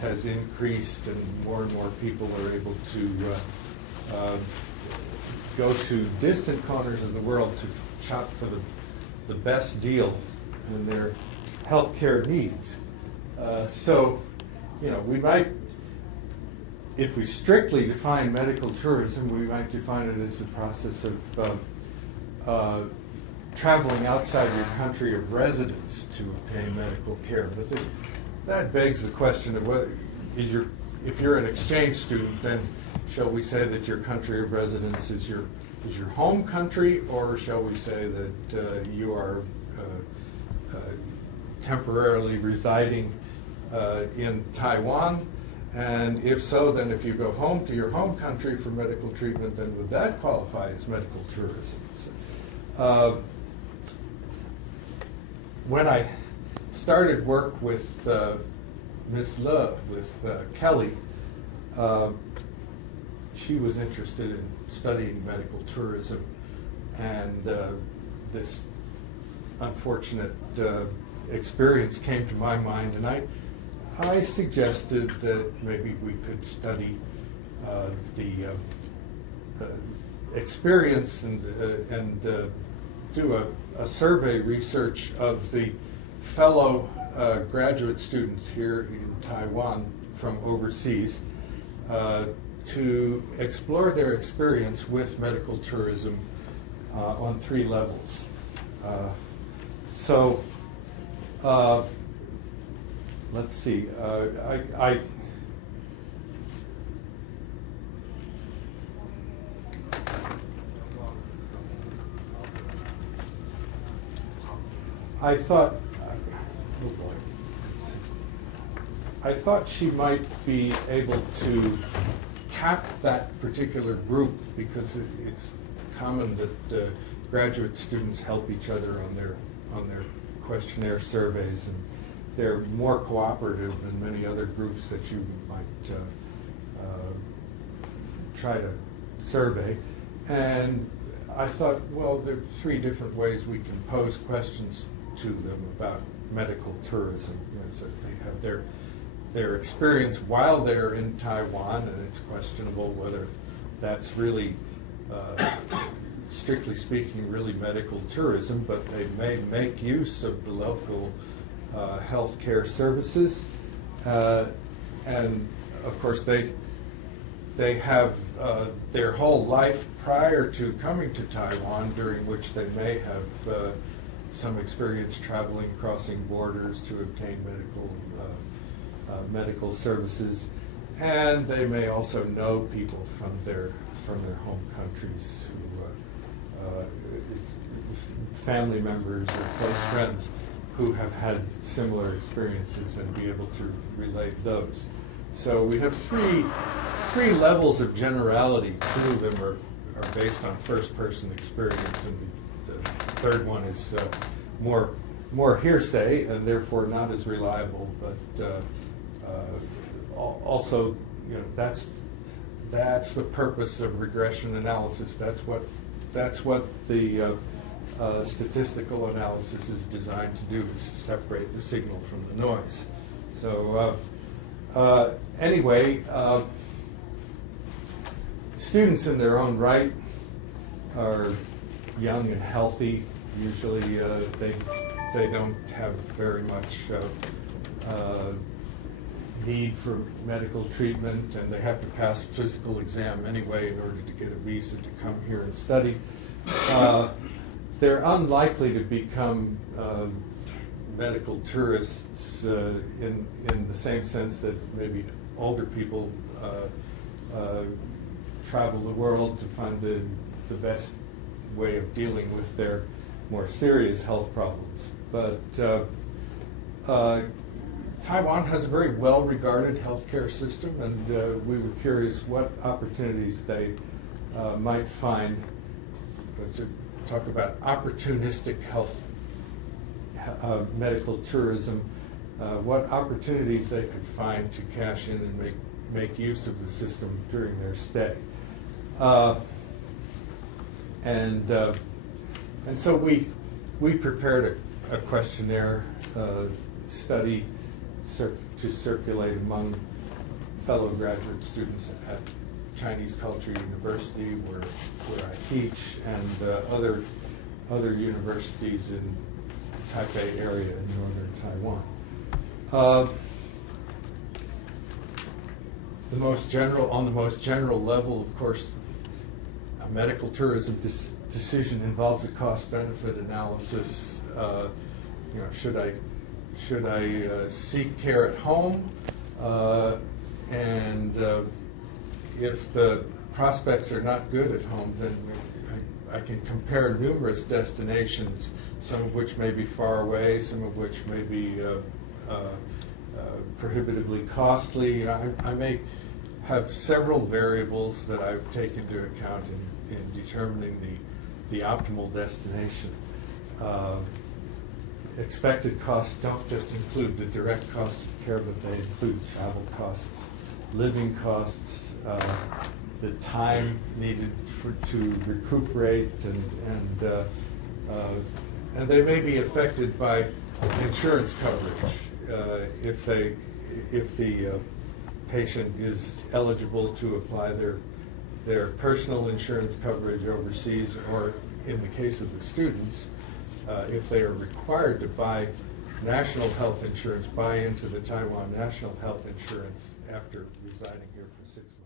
has increased, and more people are able to go to distant corners of the world to shop for the best deal in their healthcare needs. So, we might, if we strictly define medical tourism, we might define it as the process of traveling outside your country of residence to obtain medical care. But that begs the question of what is if you're an exchange student, then shall we say that your country of residence is your home country, or shall we say that you are temporarily residing in Taiwan? And if so, then if you go home to your home country for medical treatment, then would that qualify as medical tourism? So, when I started work with Ms. Le, with Kelly, she was interested in studying medical tourism, and this unfortunate experience came to my mind, and I suggested that maybe we could study the experience and do a survey research of the fellow graduate students here in Taiwan from overseas to explore their experience with medical tourism on 3 levels. So let's see. I thought, oh boy. I thought she might be able to tap that particular group, because it's common that graduate students help each other on their questionnaire surveys, and they're more cooperative than many other groups that you might try to survey. And I thought, well, there are 3 different ways we can pose questions to them about medical tourism. So they have their experience while they're in Taiwan, and it's questionable whether that's really, strictly speaking, really medical tourism, but they may make use of the local healthcare services. And of course, they have their whole life prior to coming to Taiwan, during which they may have some experience traveling, crossing borders to obtain medical services, and they may also know people from their home countries, who family members or close friends who have had similar experiences, and be able to relate those. So we have three levels of generality. 2 of them are based on first-person experience, and the third one is more hearsay, and therefore not as reliable. But also, that's the purpose of regression analysis. That's what the statistical analysis is designed to do, is to separate the signal from the noise. So anyway, students in their own right are young and healthy. Usually they don't have very much need for medical treatment, and they have to pass a physical exam anyway in order to get a visa to come here and study. They're unlikely to become medical tourists in the same sense that maybe older people travel the world to find the best way of dealing with their more serious health problems. But Taiwan has a very well-regarded healthcare system, and we were curious what opportunities they might find to talk about opportunistic health medical tourism, what opportunities they could find to cash in and make use of the system during their stay. And so we prepared a questionnaire study to circulate among fellow graduate students at Chinese Culture University, where I teach, and other universities in the Taipei area in northern Taiwan. On the most general level, of course, a medical tourism decision involves a cost-benefit analysis. Should I seek care at home? And if the prospects are not good at home, then I can compare numerous destinations, some of which may be far away, some of which may be prohibitively costly. I may have several variables that I've taken into account in determining the optimal destination. Expected costs don't just include the direct cost of care, but they include travel costs, living costs, the time needed to recuperate, and they may be affected by insurance coverage. If the patient is eligible to apply their personal insurance coverage overseas, or in the case of the students, if they are required to buy national health insurance, buy into the Taiwan national health insurance after residing here for 6 months.